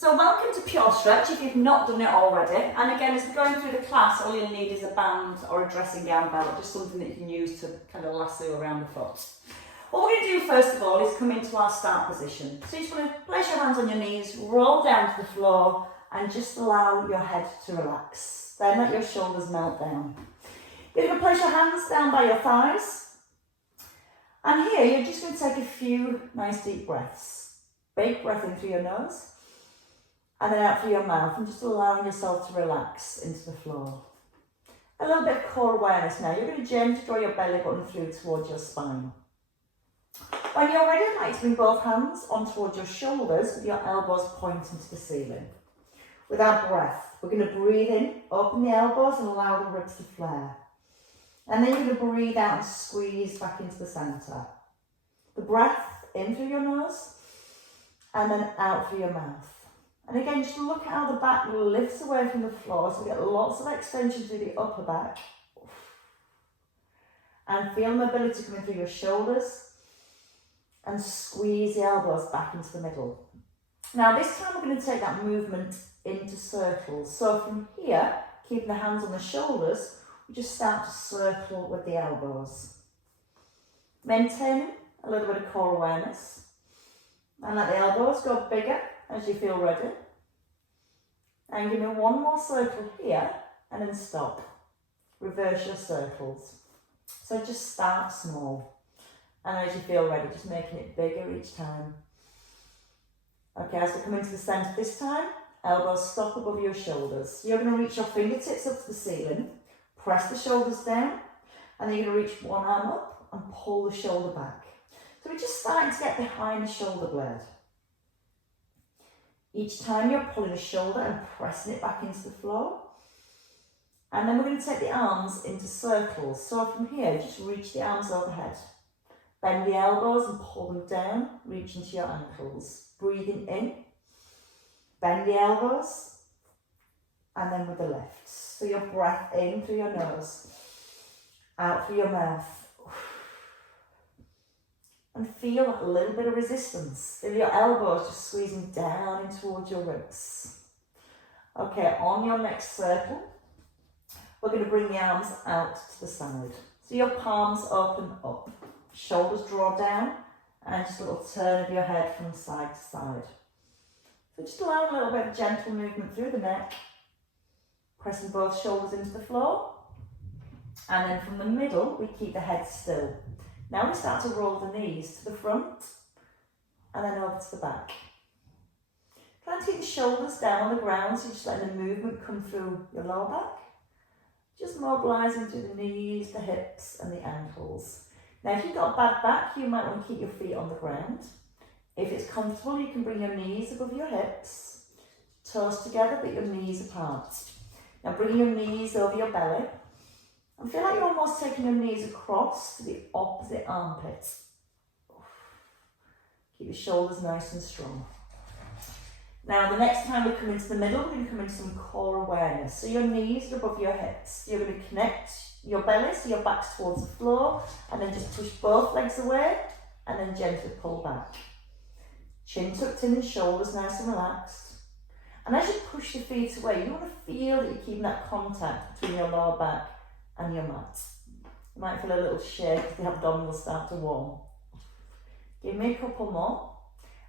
So welcome to Pure Stretch if you've not done it already. And again, as we're going through the class, all you'll need is a band or a dressing gown belt, just something that you can use to kind of lasso around the foot. What we're going to do first of all is come into our start position. So you just want to place your hands on your knees, roll down to the floor and just allow your head to relax. Then let your shoulders melt down. You're going to place your hands down by your thighs. And here you're just going to take a few nice deep breaths. Big breath in through your nose. And then out through your mouth, and just allowing yourself to relax into the floor. A little bit of core awareness now. You're going to gently draw your belly button through towards your spine. When you're ready, I'd like to bring both hands on towards your shoulders with your elbows pointing to the ceiling. With our breath, we're going to breathe in, open the elbows and allow the ribs to flare. And then you're going to breathe out and squeeze back into the centre. The breath in through your nose and then out through your mouth. And again, just look at how the back lifts away from the floor, so we get lots of extension through the upper back. And feel mobility coming through your shoulders. And squeeze the elbows back into the middle. Now this time we're going to take that movement into circles. So from here, keeping the hands on the shoulders, we just start to circle with the elbows. Maintain a little bit of core awareness. And let the elbows go bigger as you feel ready. And give me one more circle here and then stop. Reverse your circles. So just start small. And as you feel ready, just making it bigger each time. Okay, as we come into the centre this time, elbows stop above your shoulders. You're going to reach your fingertips up to the ceiling, press the shoulders down, and then you're going to reach one arm up and pull the shoulder back. So we're just starting to get behind the shoulder blade. Each time you're pulling the shoulder and pressing it back into the floor. And then we're going to take the arms into circles. So from here, just reach the arms overhead. Bend the elbows and pull them down, reach into your ankles. Breathing in, bend the elbows, and then with the lift. So your breath in through your nose, out through your mouth. And feel a little bit of resistance. Feel your elbows just squeezing down in towards your ribs. Okay, on your next circle, we're going to bring the arms out to the side. So your palms open up. Shoulders draw down and just a little turn of your head from side to side. So just allow a little bit of gentle movement through the neck, pressing both shoulders into the floor. And then from the middle, we keep the head still. Now we start to roll the knees to the front and then over to the back. Try and keep the shoulders down on the ground, so you're just letting the movement come through your lower back. Just mobilising through the knees, the hips and the ankles. Now if you've got a bad back, you might want to keep your feet on the ground. If it's comfortable, you can bring your knees above your hips, toes together but your knees apart. Now bring your knees over your belly and feel like you're almost taking your knees across to the opposite armpit. Keep your shoulders nice and strong. Now the next time we come into the middle, we're going to come into some core awareness. So your knees are above your hips. You're going to connect your belly, so your back's towards the floor, and then just push both legs away, and then gently pull back. Chin tucked in and shoulders nice and relaxed. And as you push your feet away, you want to feel that you're keeping that contact between your lower back and your mat. You might feel a little shake as the abdominals start to warm. Give me a couple more,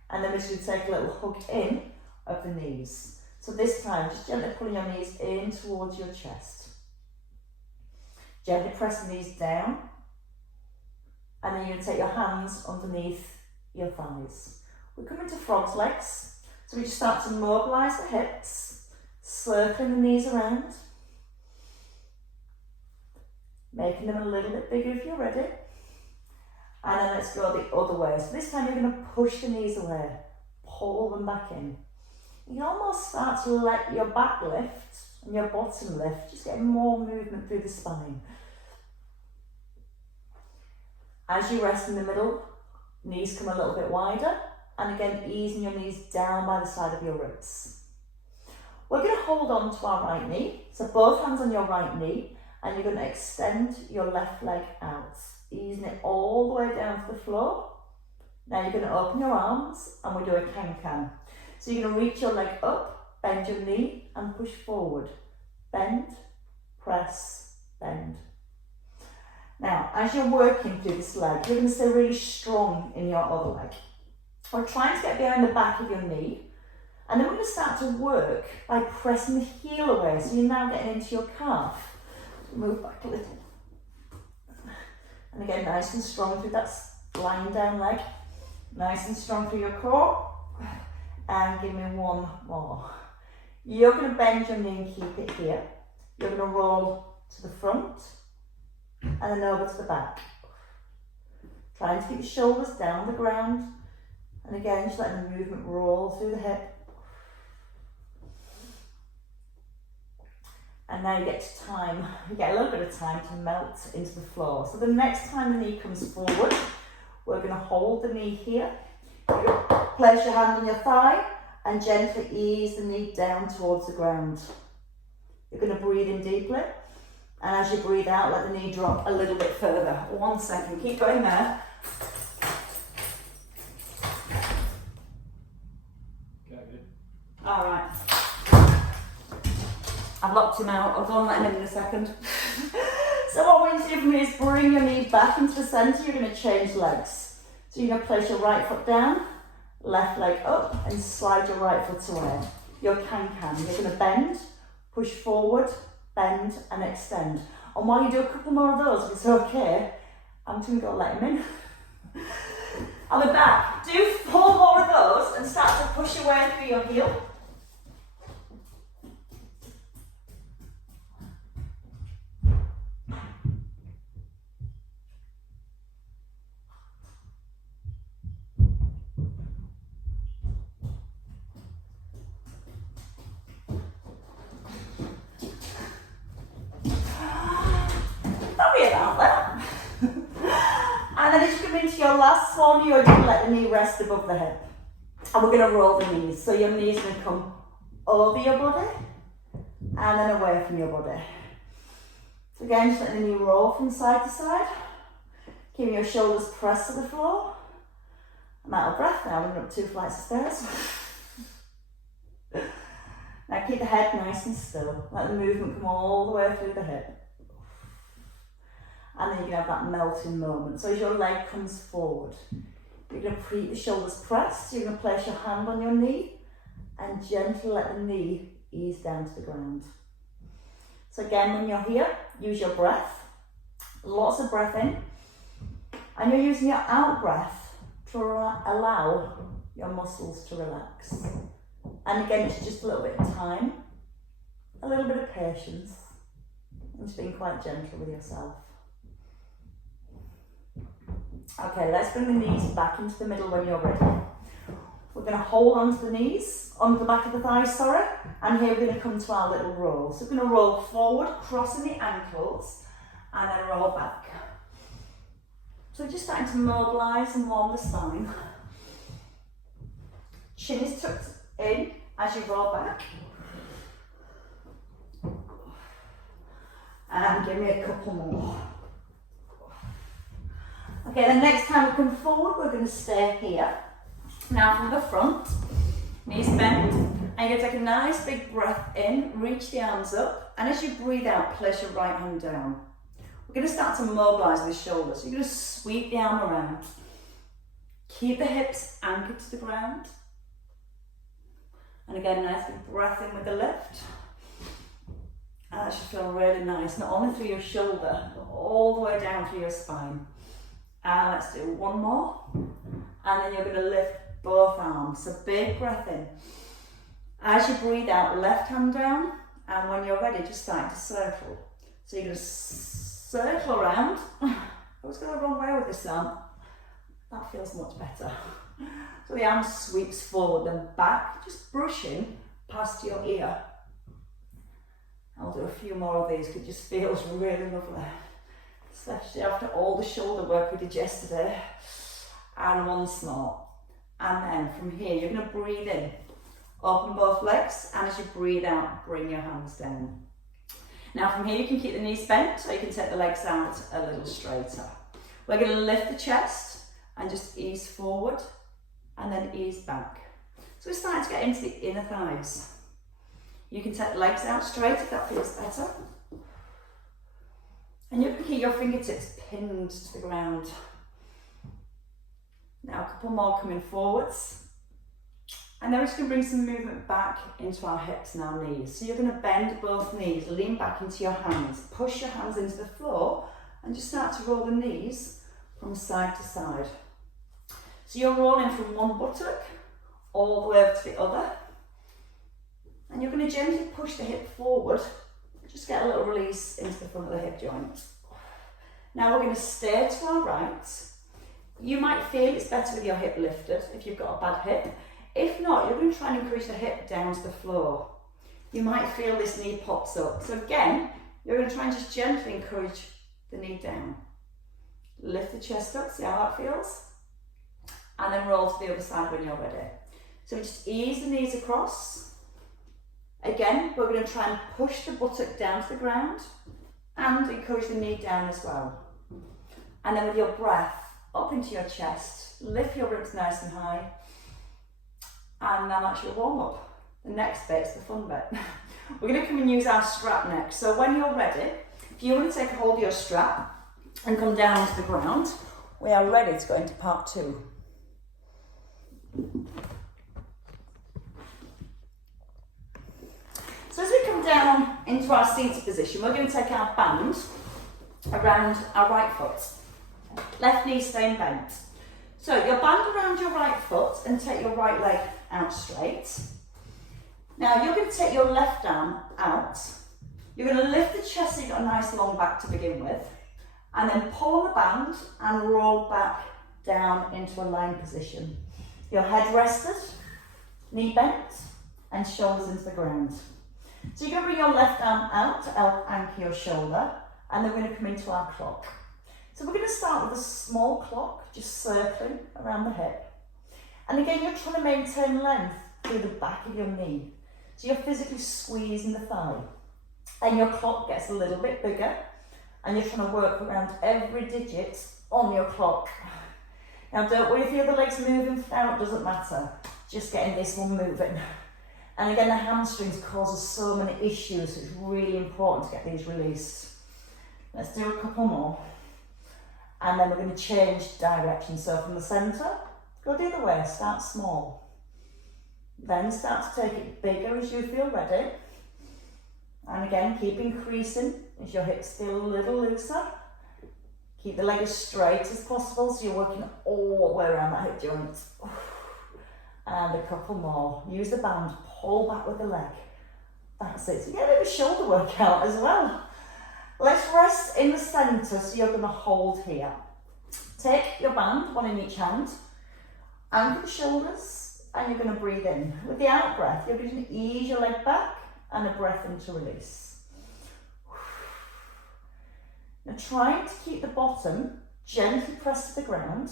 and then we're just going to take a little hug in of the knees. So this time, just gently pulling your knees in towards your chest. Gently press the knees down, and then you're going to take your hands underneath your thighs. We come into frog's legs, so we just start to mobilise the hips, circling the knees around, making them a little bit bigger if you're ready, and then let's go the other way. So this time you're going to push the knees away, pull them back in. You can almost start to let your back lift and your bottom lift, just getting more movement through the spine. As you rest in the middle, knees come a little bit wider, and again easing your knees down by the side of your ribs. We're going to hold on to our right knee, so both hands on your right knee, and you're going to extend your left leg out, easing it all the way down to the floor. Now you're going to open your arms and we do a can-can. So you're going to reach your leg up, bend your knee and push forward. Bend, press, bend. Now, as you're working through this leg, you're going to stay really strong in your other leg. We're trying to get behind the back of your knee. And then we're going to start to work by pressing the heel away. So you're now getting into your calf. Move back a little. And again, nice and strong through that lying down leg. Nice and strong through your core. And give me one more. You're going to bend your knee and keep it here. You're going to roll to the front and then over to the back. Trying to keep your shoulders down the ground. And again, just letting the movement roll through the hip. And now you get a little bit of time to melt into the floor. So the next time the knee comes forward, we're going to hold the knee here. Place your hand on your thigh and gently ease the knee down towards the ground. You're going to breathe in deeply. And as you breathe out, let the knee drop a little bit further. 1 second, keep going there. All right. I've locked him out. I'll go and let him in a second. So what I want you to do for me is bring your knee back into the centre. You're going to change legs. So you're going to place your right foot down, left leg up, and slide your right foot away. Your can-can. You're going to bend, push forward, bend, and extend. And while you do a couple more of those, if it's okay, I'm just going to go let him in. I'll be back. Do 4 more of those and start to push your way through your heel. And then as you come into your last one, you're going to let the knee rest above the hip. And we're going to roll the knees. So your knees are going to come over your body and then away from your body. So again, just let the knee roll from side to side. Keeping your shoulders pressed to the floor. I'm out of breath now, I'm up 2 flights of stairs. Now keep the head nice and still. Let the movement come all the way through the hip. And then you're going to have that melting moment. So as your leg comes forward, you're going to keep the shoulders pressed. You're going to place your hand on your knee and gently let the knee ease down to the ground. So again, when you're here, use your breath. Lots of breath in. And you're using your out breath to allow your muscles to relax. And again, it's just a little bit of time, a little bit of patience, and just being quite gentle with yourself. Okay, let's bring the knees back into the middle when you're ready. We're going to hold onto the knees, onto the back of the thighs, sorry, and here we're going to come to our little roll. So we're going to roll forward, crossing the ankles, and then roll back. So we're just starting to mobilise and warm the spine. Chin is tucked in as you roll back. And give me a couple more. Okay, the next time we come forward, we're going to stay here. Now from the front, knees bend, and you're going to take a nice big breath in, reach the arms up, and as you breathe out, place your right hand down. We're going to start to mobilise the shoulders. So you're going to sweep the arm around. Keep the hips anchored to the ground. And again, nice big breath in with the lift. And that should feel really nice, not only through your shoulder, but all the way down through your spine. And let's do one more. And then you're going to lift both arms. So big breath in. As you breathe out, left hand down. And when you're ready, just start to circle. So you're going to circle around. I was going the wrong way with this arm. That feels much better. So the arm sweeps forward and back, just brushing past your ear. I'll do a few more of these because it just feels really lovely. Especially after all the shoulder work we did yesterday. And once more. And then from here, you're going to breathe in. Open both legs, and as you breathe out, bring your hands down. Now from here, you can keep the knees bent, or you can take the legs out a little straighter. We're going to lift the chest and just ease forward, and then ease back. So we're starting to get into the inner thighs. You can take the legs out straight if that feels better. And you can keep your fingertips pinned to the ground. Now a couple more coming forwards. And then we're just going to bring some movement back into our hips and our knees. So you're going to bend both knees, lean back into your hands, push your hands into the floor and just start to roll the knees from side to side. So you're rolling from one buttock all the way over to the other. And you're going to gently push the hip forward. Just get a little release into the front of the hip joint. Now we're going to stay to our right. You might feel it's better with your hip lifted if you've got a bad hip. If not, you're going to try and encourage the hip down to the floor. You might feel this knee pops up. So again, you're going to try and just gently encourage the knee down. Lift the chest up, see how that feels? And then roll to the other side when you're ready. So just ease the knees across. Again, we're going to try and push the buttock down to the ground and encourage the knee down as well. And then with your breath up into your chest, lift your ribs nice and high. And now that's your warm up. The next bit's the fun bit. We're going to come and use our strap next. So when you're ready, if you want to take a hold of your strap and come down onto the ground, we are ready to go into part 2. So as we come down into our seated position, we're going to take our band around our right foot. Left knee staying bent. So your band around your right foot and take your right leg out straight. Now you're going to take your left arm out. You're going to lift the chest so you've got a nice long back to begin with. And then pull on the band and roll back down into a lying position. Your head rested, knee bent, and shoulders into the ground. So you're going to bring your left arm out to anchor your shoulder, and then we're going to come into our clock. So we're going to start with a small clock, just circling around the hip. And again, you're trying to maintain length through the back of your knee. So you're physically squeezing the thigh. And your clock gets a little bit bigger, and you're trying to work around every digit on your clock. Now don't worry if the other leg's moving out, it doesn't matter. Just getting this one moving. And again, the hamstrings causes so many issues, so it's really important to get these released. Let's do a couple more. And then we're going to change direction. So from the centre, go the other way, start small. Then start to take it bigger as you feel ready. And again, keep increasing as your hips feel a little looser. Keep the leg as straight as possible so you're working all the way around that hip joint. And a couple more. Use the band, pull back with the leg. That's it. So get a bit of a shoulder workout as well. Let's rest in the centre, so you're going to hold here. Take your band, one in each hand, anchor the shoulders, and you're going to breathe in. With the out breath, you're going to ease your leg back and a breath into release. Now trying to keep the bottom gently pressed to the ground,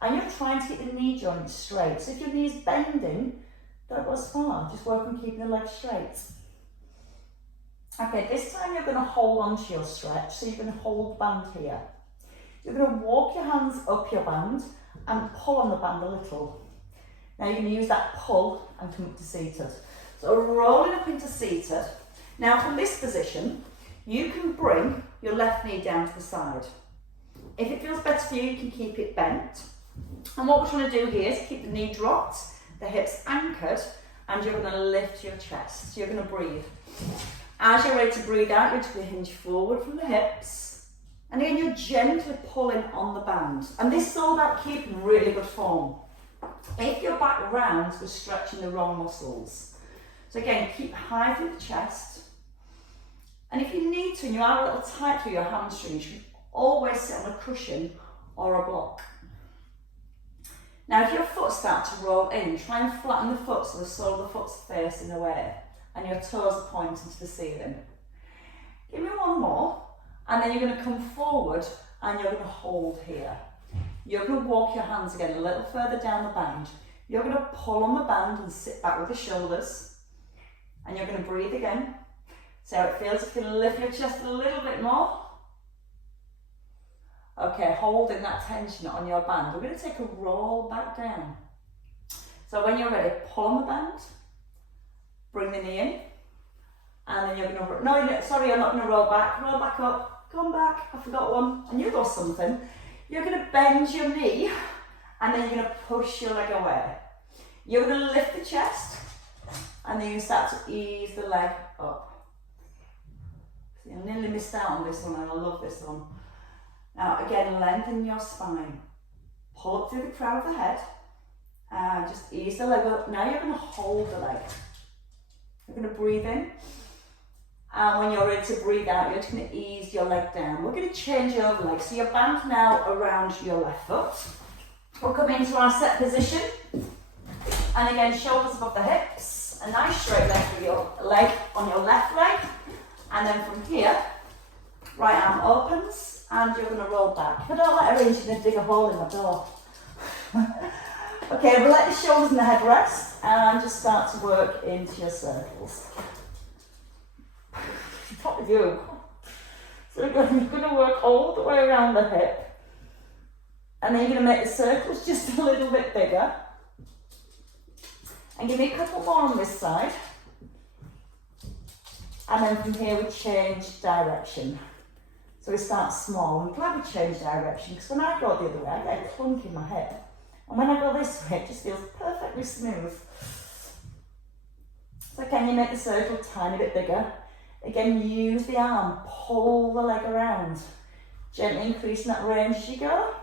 and you're trying to keep the knee joint straight. So if your knee's bending, don't go as far, just work on keeping the leg straight. Okay, this time you're going to hold on to your stretch, so you're going to hold the band here. You're going to walk your hands up your band and pull on the band a little. Now you're going to use that pull and come up to seated. So rolling up into seated. Now from this position, you can bring your left knee down to the side. If it feels better for you, you can keep it bent. And what we're trying to do here is keep the knee dropped, the hips anchored, and you're going to lift your chest. So you're going to breathe. As you're ready to breathe out, you're just going to hinge forward from the hips. And again, you're gently pulling on the band. And this is all about keeping really good form. If your back rounds, we're stretching the wrong muscles. So again, keep high through the chest. And if you need to, and you are a little tight through your hamstrings, you can always sit on a cushion or a block. Now, if your foot starts to roll in, try and flatten the foot so the sole of the foot's facing away and your toes are pointing to the ceiling. Give me one more, and then you're going to come forward and you're going to hold here. You're going to walk your hands again a little further down the band. You're going to pull on the band and sit back with the shoulders, and you're going to breathe again. See how it feels. If you can lift your chest a little bit more. Okay, holding that tension on your band. We're going to take a roll back down. So when you're ready, pull on the band, bring the knee in, and then you're going to, no, sorry, you're not going to roll back up, come back, I forgot one, and you lost something. You're going to bend your knee, and then you're going to push your leg away. You're going to lift the chest, and then you start to ease the leg up. See, I nearly missed out on this one, and I love this one. Now again, lengthen your spine. Pull up through the crown of the head, and just ease the leg up. Now you're going to hold the leg. You're going to breathe in, and when you're ready to breathe out, you're just going to ease your leg down. We're going to change over leg. So your band now around your left foot. We'll come into our set position, and again, shoulders above the hips. A nice straight leg with your leg on your left leg, and then from here, right arm opens, and you're going to roll back. If I don't let her in, she's going to dig a hole in my door. Okay, we'll let the shoulders and the head rest, and just start to work into your circles. Top of you. So you're going to work all the way around the hip, and then you're going to make the circles just a little bit bigger. And give me a couple more on this side. And then from here we change direction. So we start small. I'm glad we changed direction, because when I go the other way, I get a clunk in my hip. And when I go this way, it just feels perfectly smooth. So can you make the circle a tiny bit bigger? Again, use the arm, pull the leg around. Gently increasing that range as you go.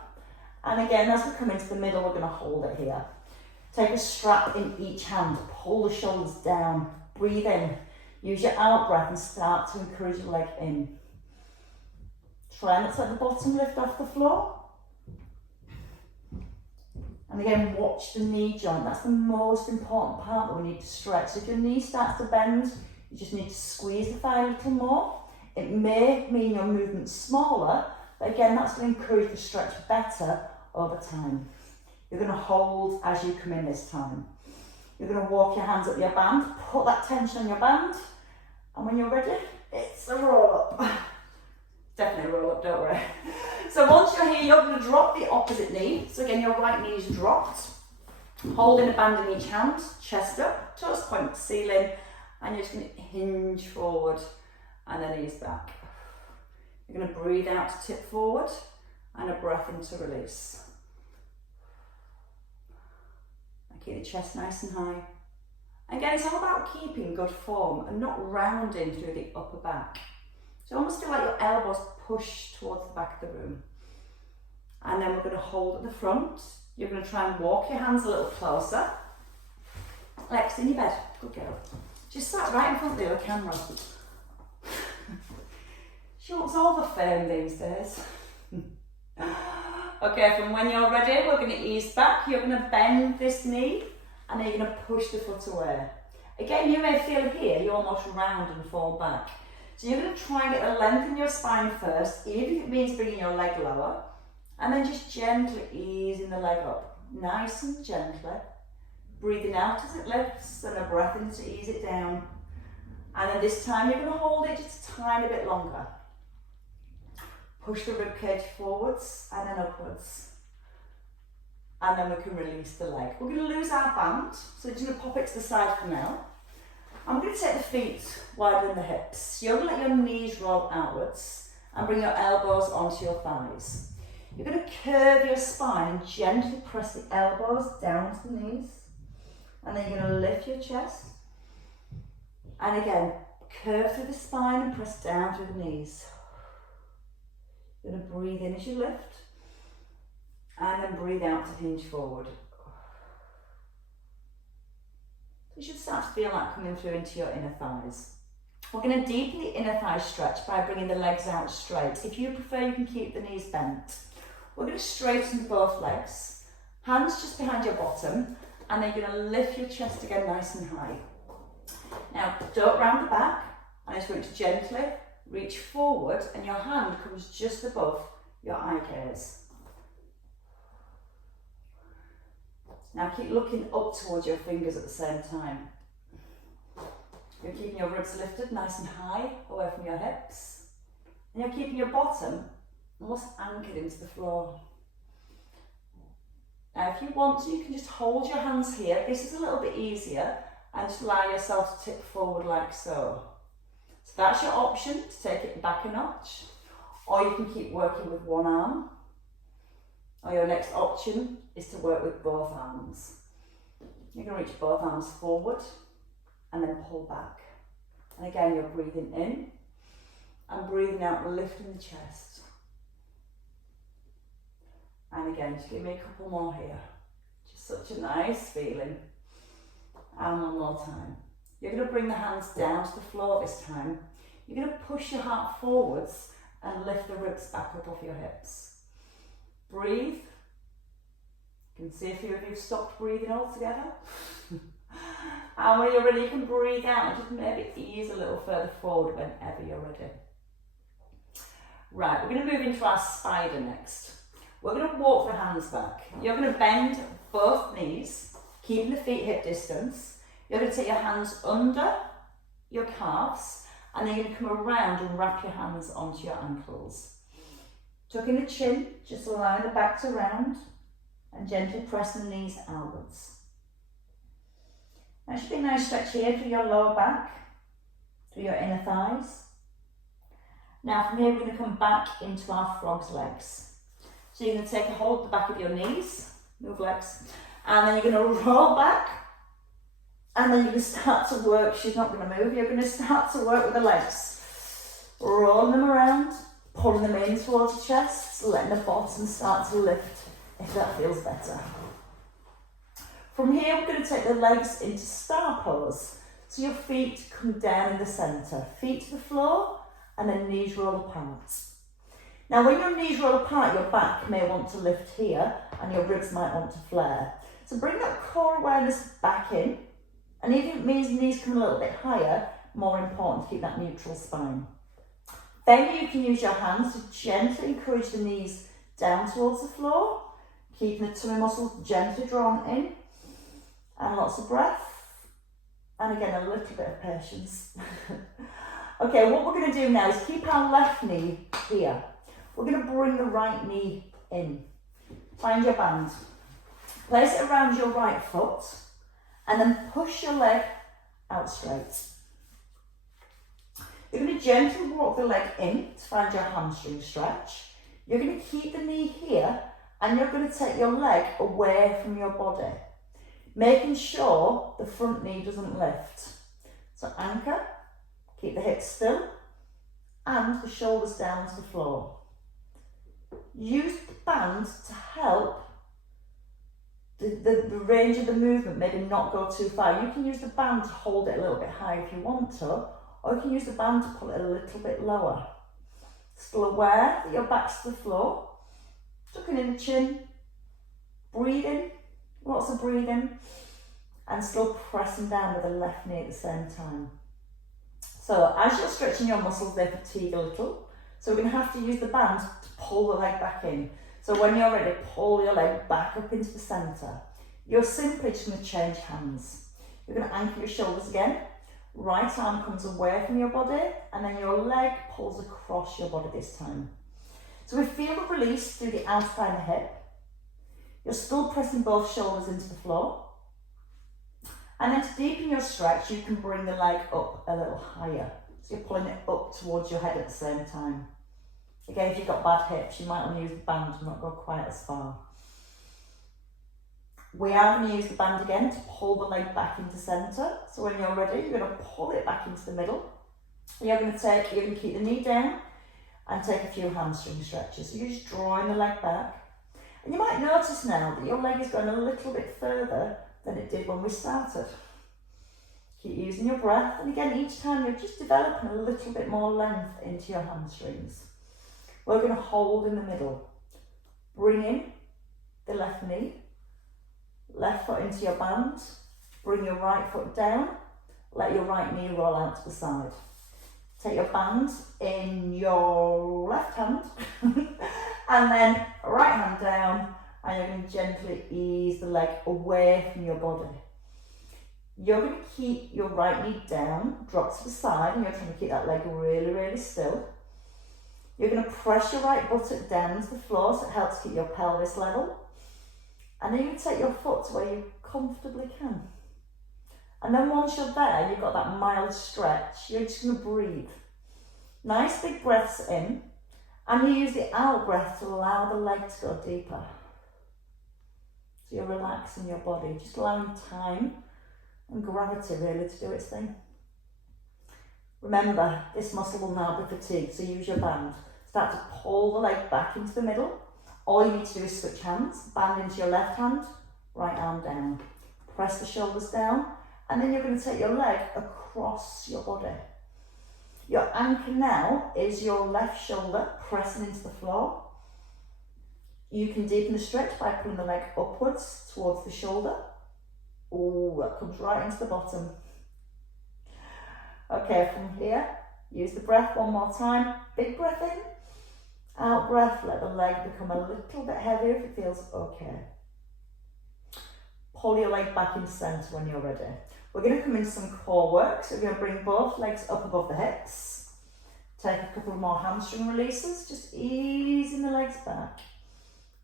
And again, as we come into the middle, we're going to hold it here. Take a strap in each hand, pull the shoulders down, breathe in. Use your out breath and start to encourage your leg in. Try not to let the bottom lift off the floor. And again, watch the knee joint. That's the most important part that we need to stretch. So if your knee starts to bend, you just need to squeeze the thigh a little more. It may mean your movement's smaller, but again, that's going to encourage the stretch better over time. You're going to hold as you come in this time. You're going to walk your hands up your band, put that tension on your band, and when you're ready, it's a roll up. Definitely a roll up, don't worry. So once you're here, you're going to drop the opposite knee. So again, your right knee is dropped, holding a band in each hand, chest up, toes point to ceiling, and you're just going to hinge forward and then ease back. You're going to breathe out to tip forward and a breath in to release. Keep the chest nice and high. Again, it's all about keeping good form and not rounding through the upper back. So almost feel like your elbows push towards the back of the room. And then we're going to hold at the front. You're going to try and walk your hands a little closer. Lex, in your bed. Good girl. Just sat right in front of the camera. She wants all the fame these days. Okay, from when you're ready, we're going to ease back. You're going to bend this knee, and then you're going to push the foot away. Again, you may feel here, you almost round and fall back. So you're going to try and get the length in your spine first, even if it means bringing your leg lower, and then just gently easing the leg up, nice and gently. Breathing out as it lifts, and a breath in to ease it down. And then this time you're going to hold it just a tiny bit longer. Push the ribcage forwards and then upwards. And then we can release the leg. We're going to lose our band, so we're just going to pop it to the side for now. I'm going to take the feet wider than the hips. You're going to let your knees roll outwards and bring your elbows onto your thighs. You're going to curve your spine and gently press the elbows down to the knees. And then you're going to lift your chest. And again, curve through the spine and press down through the knees. You're going to breathe in as you lift, and then breathe out to hinge forward. You should start to feel that coming through into your inner thighs. We're going to deepen the inner thigh stretch by bringing the legs out straight. If you prefer, you can keep the knees bent. We're going to straighten both legs, hands just behind your bottom, and then you're going to lift your chest again nice and high. Now, don't round the back. I just want you to gently reach forward, and your hand comes just above your eye gaze. Now keep looking up towards your fingers at the same time. You're keeping your ribs lifted nice and high away from your hips. And you're keeping your bottom almost anchored into the floor. Now if you want to, you can just hold your hands here. This is a little bit easier, and just allow yourself to tip forward like so. So that's your option, to take it back a notch, or you can keep working with one arm, or your next option is to work with both arms. You can reach both arms forward and then pull back. And again, you're breathing in and breathing out, lifting the chest. And again, just give me a couple more here. Just such a nice feeling. And one more time. You're going to bring the hands down to the floor this time. You're going to push your heart forwards and lift the ribs back up off your hips. Breathe. You can see a few of you have stopped breathing altogether. And when you're ready, you can breathe out and just maybe ease a little further forward whenever you're ready. Right, we're going to move into our spider next. We're going to walk the hands back. You're going to bend both knees, keeping the feet hip distance. You're going to take your hands under your calves, and then you're going to come around and wrap your hands onto your ankles. Tuck in the chin, just allowing the back to round, and gently press the knees outwards. Now should be a nice stretch here through your lower back, through your inner thighs. Now from here we're going to come back into our frog's legs. So you're going to take a hold of the back of your knees, move legs, and then you're going to roll back, and then you're going to start to work. She's not going to move, you're going to start to work with the legs. Rolling them around, pulling them in towards the chest, letting the bottom start to lift if that feels better. From here we're going to take the legs into star pose. So your feet come down in the centre, feet to the floor, and then knees roll apart. Now when your knees roll apart, your back may want to lift here and your ribs might want to flare. So bring that core awareness back in, and even if it means knees come a little bit higher, more important to keep that neutral spine. Then you can use your hands to gently encourage the knees down towards the floor, keeping the tummy muscles gently drawn in, and lots of breath, and again a little bit of patience. Okay, what we're going to do now is keep our left knee here. We're going to bring the right knee in. Find your band. Place it around your right foot, and then push your leg out straight. You're going to gently walk the leg in to find your hamstring stretch. You're going to keep the knee here, and you're going to take your leg away from your body, making sure the front knee doesn't lift. So anchor, keep the hips still, and the shoulders down to the floor. Use the band to help the range of the movement, maybe not go too far. You can use the band to hold it a little bit high if you want to, or you can use the band to pull it a little bit lower. Still aware that your back's to the floor, tucking in the chin, breathing, lots of breathing, and still pressing down with the left knee at the same time. So as you're stretching your muscles, they fatigue a little. So we're going to have to use the band to pull the leg back in. So when you're ready, pull your leg back up into the centre. You're simply just going to change hands. You're going to anchor your shoulders again. Right arm comes away from your body, and then your leg pulls across your body this time. So we feel the release through the outside of the hip. You're still pressing both shoulders into the floor. And then to deepen your stretch, you can bring the leg up a little higher. So you're pulling it up towards your head at the same time. Again, if you've got bad hips, you might want to use the band to not go quite as far. We are going to use the band again to pull the leg back into centre. So when you're ready, you're going to pull it back into the middle. You're going to keep the knee down and take a few hamstring stretches. So you're just drawing the leg back. And you might notice now that your leg is going a little bit further than it did when we started. Keep using your breath, and again, each time you're just developing a little bit more length into your hamstrings. We're going to hold in the middle. Bring in the left knee, left foot into your band, bring your right foot down, let your right knee roll out to the side. Take your band in your left hand, and then right hand down, and you're going to gently ease the leg away from your body. You're going to keep your right knee down, drop to the side, and you're trying to keep that leg really, really still. You're going to press your right buttock down to the floor so it helps keep your pelvis level. And then you take your foot to where you comfortably can. And then once you're there, you've got that mild stretch, you're just going to breathe. Nice big breaths in, and you use the out breath to allow the leg to go deeper. So you're relaxing your body, just allowing time and gravity really to do its thing. Remember, this muscle will now be fatigued, so use your band. Start to pull the leg back into the middle. All you need to do is switch hands, band into your left hand, right arm down. Press the shoulders down, and then you're going to take your leg across your body. Your anchor now is your left shoulder pressing into the floor. You can deepen the stretch by pulling the leg upwards towards the shoulder. Oh, that comes right into the bottom. Okay, from here, use the breath one more time. Big breath in, out breath, let the leg become a little bit heavier if it feels okay. Pull your leg back into centre when you're ready. We're going to come into some core work, so we're going to bring both legs up above the hips. Take a couple more hamstring releases, just easing the legs back.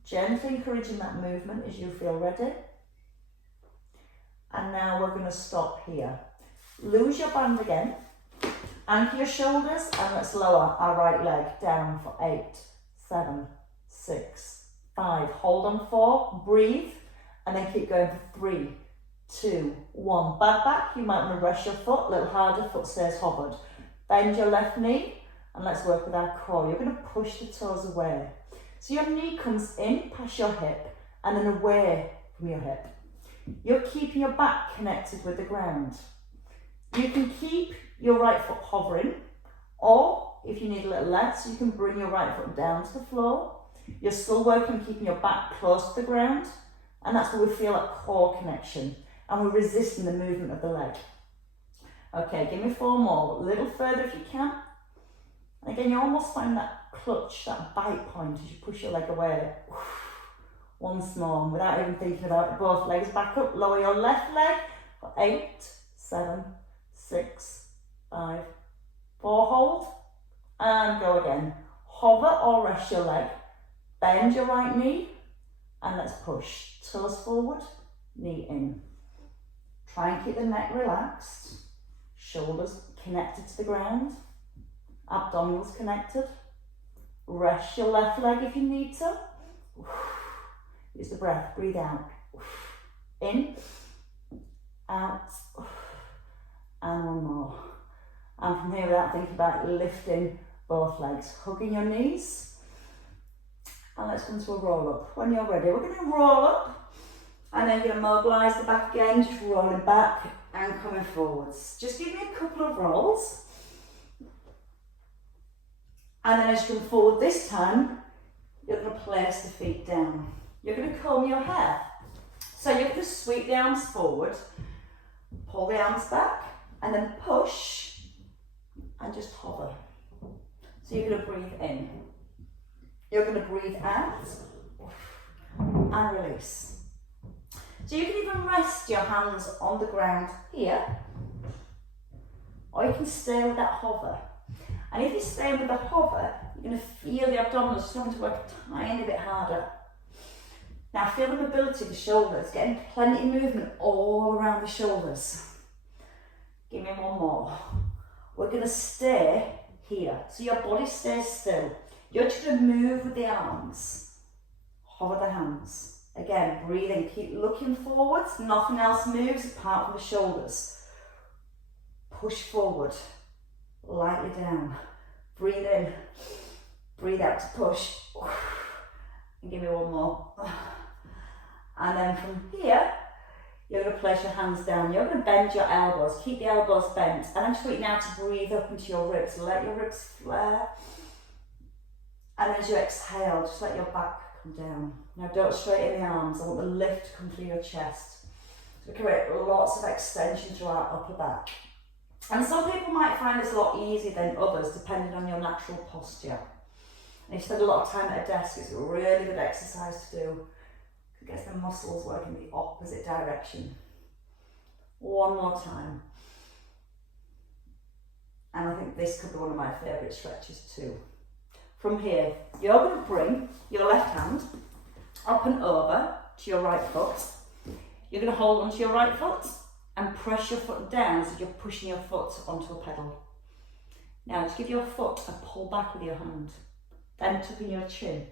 Gently encouraging that movement as you feel ready. And now we're going to stop here. Lose your band again. Anchor your shoulders and let's lower our right leg down for 8, 7, 6, 5. Hold on 4, breathe, and then keep going for 3, 2, 1. Back. You might want to rest your foot a little harder, foot stays hovered. Bend your left knee and let's work with our core. You're going to push the toes away. So your knee comes in past your hip and then away from your hip. You're keeping your back connected with the ground. You can keep your right foot hovering, or if you need a little less, you can bring your right foot down to the floor. You're still working on keeping your back close to the ground, and that's where we feel that core connection, and we're resisting the movement of the leg. Okay, give me 4 more, a little further if you can. And again, you almost find that clutch, that bite point as you push your leg away. Once more, without even thinking about it, both legs back up, lower your left leg for 8, 7, 6, 5, 4, hold, and go again. Hover or rest your leg, bend your right knee, and let's push. Toes forward, knee in. Try and keep the neck relaxed, shoulders connected to the ground, abdominals connected. Rest your left leg if you need to. Use the breath, breathe out. In, out, and 1 more. And from here, without thinking about it, lifting both legs, hugging your knees. And let's come to a roll up. When you're ready, we're going to roll up and then you're going to mobilise the back again, just rolling back and coming forwards. Just give me a couple of rolls. And then as you come forward this time, you're going to place the feet down. You're going to comb your hair. So you're going to sweep the arms forward, pull the arms back, and then push and just hover. So you're going to breathe in. You're going to breathe out and release. So you can even rest your hands on the ground here, or you can stay with that hover. And if you stay with the hover, you're going to feel the abdominals starting to work a tiny bit harder. Now feel the mobility of the shoulders, getting plenty of movement all around the shoulders. Give me 1 more. We're going to stay here, so your body stays still. You're just going to move with the arms, hover the hands. Again, breathe in, keep looking forwards, nothing else moves apart from the shoulders. Push forward, lightly down. Breathe in, breathe out to push. And give me 1 more. And then from here, you're going to place your hands down. You're going to bend your elbows. Keep the elbows bent. And I just want you now to breathe up into your ribs. Let your ribs flare. And as you exhale, just let your back come down. Now don't straighten the arms. I want the lift to come through your chest. So create lots of extension through our upper back. And some people might find this a lot easier than others, depending on your natural posture. And if you spend a lot of time at a desk, it's a really good exercise to do. It gets the muscles working the opposite direction. 1 more time. And I think this could be one of my favourite stretches too. From here, you're going to bring your left hand up and over to your right foot. You're going to hold onto your right foot and press your foot down so you're pushing your foot onto a pedal. Now just give your foot a pull back with your hand, then tucking your chin.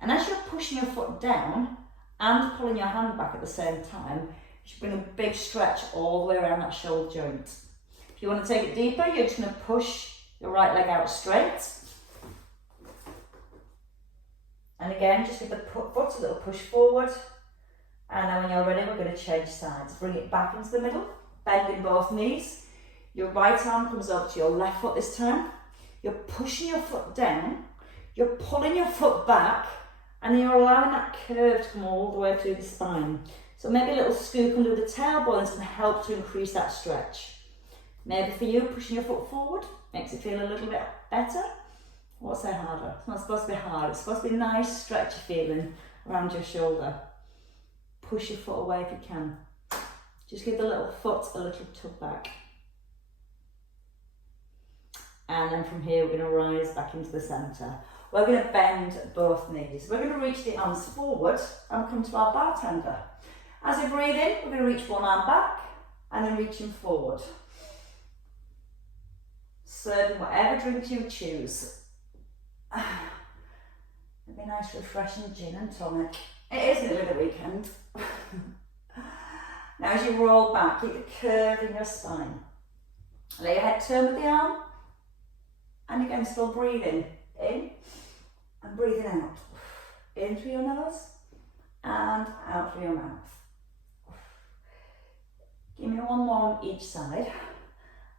And as you're pushing your foot down and pulling your hand back at the same time, you should bring a big stretch all the way around that shoulder joint. If you want to take it deeper, you're just going to push your right leg out straight. And again, just give the foot a little push forward. And then when you're ready, we're going to change sides. Bring it back into the middle, bending both knees. Your right arm comes over to your left foot this time. You're pushing your foot down, you're pulling your foot back, and you're allowing that curve to come all the way through the spine. So maybe a little scoop under the tailbone is going to help to increase that stretch. Maybe for you, pushing your foot forward makes it feel a little bit better. Or say harder. It's not supposed to be hard, it's supposed to be a nice stretchy feeling around your shoulder. Push your foot away if you can. Just give the little foot a little tug back. And then from here, we're going to rise back into the centre. We're going to bend both knees. We're going to reach the arms forward and come to our bartender. As you breathe in, we're going to reach one arm back and then reaching forward. Serving whatever drink you choose. It'd be a nice refreshing gin and tonic. It is nearly the weekend. Now as you roll back, keep the curve in your spine. Let your head turn with the arm. And again, still breathing in and breathing out. In through your nose and out through your mouth. Give me one more on each side.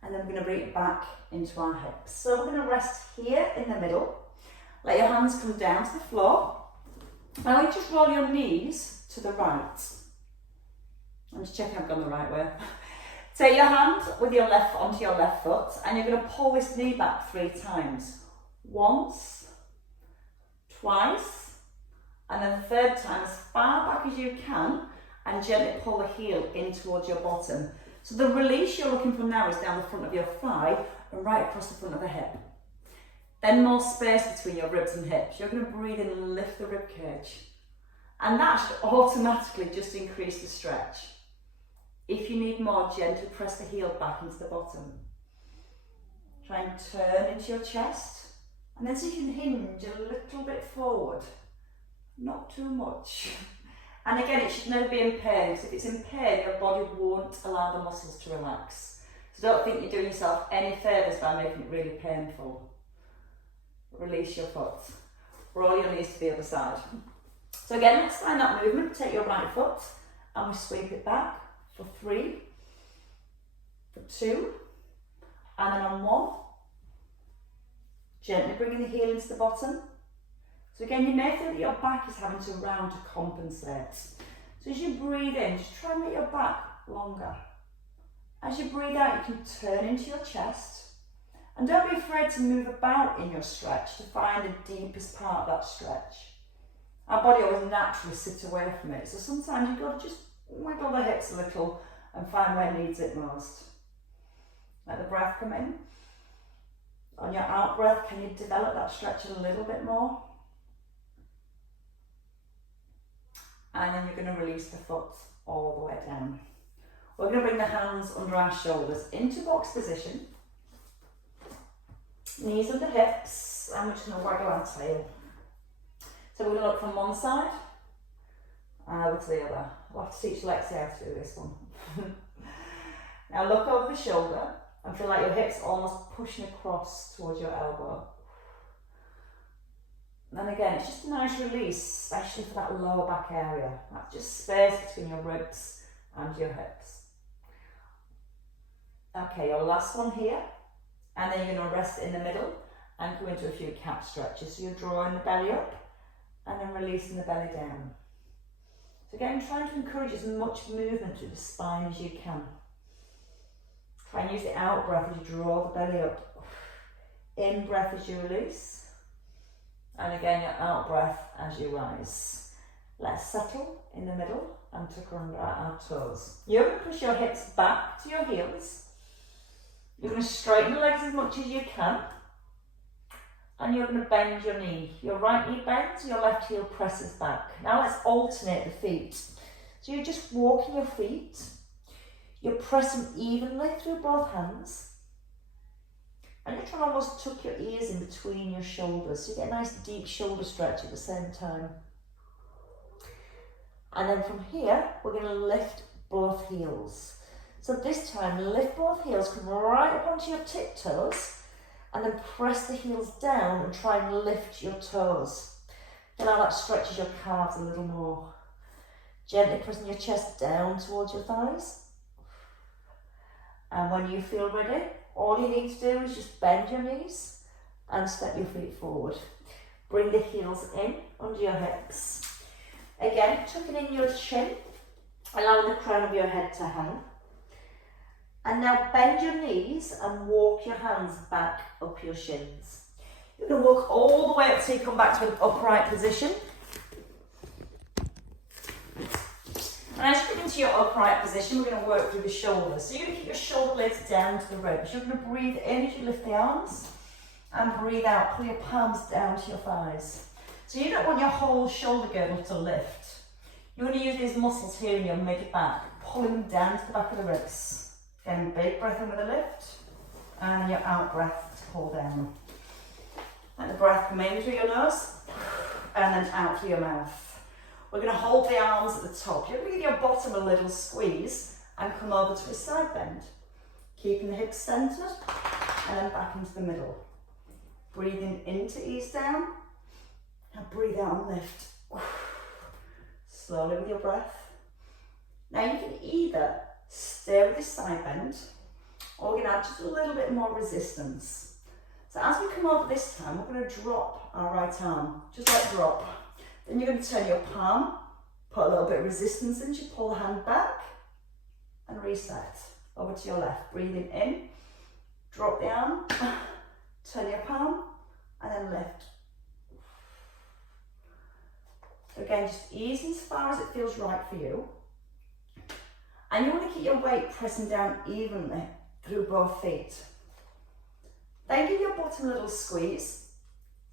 And then we're going to bring it back into our hips. So we're going to rest here in the middle. Let your hands come down to the floor. Now you just roll your knees to the right. I'm just checking I've gone the right way. Take your hand with your left onto your left foot and you're going to pull this knee back 3 times. Once, twice, and then the 3rd time as far back as you can and gently pull the heel in towards your bottom. So the release you're looking for now is down the front of your thigh and right across the front of the hip. Then more space between your ribs and hips. You're going to breathe in and lift the rib cage. And that should automatically just increase the stretch. If you need more, gently press the heel back into the bottom. Try and turn into your chest. And then so you can hinge a little bit forward. Not too much. And again, it should never be in pain, because if it's in pain, your body won't allow the muscles to relax. So don't think you're doing yourself any favours by making it really painful. Release your foot. Roll your knees to the other side. So again, let's find that movement. Take your right foot and we sweep it back for 3, for 2, and then on 1. Gently bringing the heel into the bottom. So again, you may feel that your back is having to round to compensate. So as you breathe in, just try and make your back longer. As you breathe out, you can turn into your chest. And don't be afraid to move about in your stretch to find the deepest part of that stretch. Our body always naturally sits away from it, so sometimes you've got to just wiggle the hips a little and find where it needs it most. Let the breath come in. On your out breath, can you develop that stretch a little bit more? And then you're going to release the foot all the way down. We're going to bring the hands under our shoulders into box position. Knees under hips, and we're just going to waggle our tail. So we're going to look from one side over to the other. We'll have to teach Lexi how to do this one. Now look over the shoulder and feel like your hips almost pushing across towards your elbow. And then again, it's just a nice release, especially for that lower back area. That's just space between your ribs and your hips. Okay, your last one here. And then you're going to rest in the middle and go into a few cat stretches. So you're drawing the belly up and then releasing the belly down. So again, trying to encourage as much movement through the spine as you can. Try and use the out breath as you draw the belly up. In breath as you release. And again, your out breath as you rise. Let's settle in the middle and tuck under our toes. You're going to push your hips back to your heels. You're going to straighten the legs as much as you can. and you're going to bend your knee. Your right knee bends, your left heel presses back. Now let's alternate the feet. So you're just walking your feet, you're pressing evenly through both hands, and you're trying to almost tuck your ears in between your shoulders, so you get a nice deep shoulder stretch at the same time. And then from here, we're going to lift both heels. So this time, lift both heels, come right up onto your tiptoes, and then press the heels down and try and lift your toes. Feel how that stretches your calves a little more. Gently pressing your chest down towards your thighs. And when you feel ready, all you need to do is just bend your knees and step your feet forward. Bring the heels in under your hips. Again, tucking in your chin, allowing the crown of your head to hang. And now bend your knees and walk your hands back up your shins. You're going to walk all the way up so you come back to an upright position. And as you come into your upright position, we're going to work through the shoulders. So you're going to keep your shoulder blades down to the ribs. You're going to breathe in as you lift the arms and breathe out. Pull your palms down to your thighs. So you don't want your whole shoulder girdle to lift. You want to use these muscles here in your mid-back, pulling them down to the back of the ribs. Again, big breath in with a lift, and then your out breath to pull down. Let the breath come in through your nose, and then out through your mouth. We're going to hold the arms at the top. You're going to give your bottom a little squeeze, and come over to a side bend. Keeping the hips centred, and then back into the middle. Breathing in to ease down, and breathe out and lift. Slowly with your breath. Now you can either stay with this side bend, or we're going to add just a little bit more resistance. So as we come over this time, we're going to drop our right arm, just like drop. Then you're going to turn your palm, put a little bit of resistance in, you pull the hand back, and reset. Over to your left, breathing in, drop the arm, turn your palm, and then lift. So again, just ease as far as it feels right for you. And you want to keep your weight pressing down evenly through both feet. Then give your bottom a little squeeze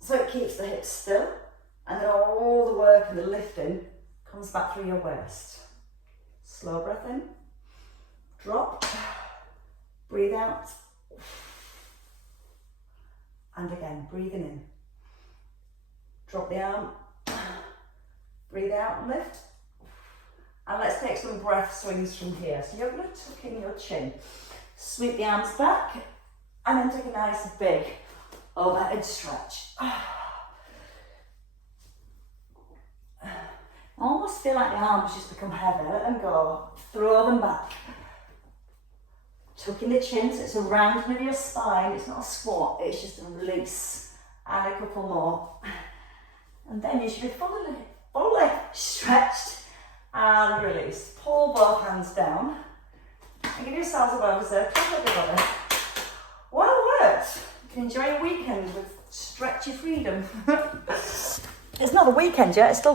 so it keeps the hips still, and then all the work and the lifting comes back through your waist. Slow breath in, drop, breathe out, and again, breathing in. Drop the arm, breathe out and lift. And let's take some breath swings from here. So you're going to tuck in your chin, sweep the arms back, and then take a nice big overhead stretch. I almost feel like the arms just become heavy. Let them go. Throw them back. Tuck in the chin so it's a rounding of your spine. It's not a squat, it's just a release. And a couple more. And then you should be fully stretched. And release. Pull both hands down. And give yourselves a well deserved clap, everybody. Well worked. You can enjoy your weekend with stretchy freedom. It's not the weekend yet, it's still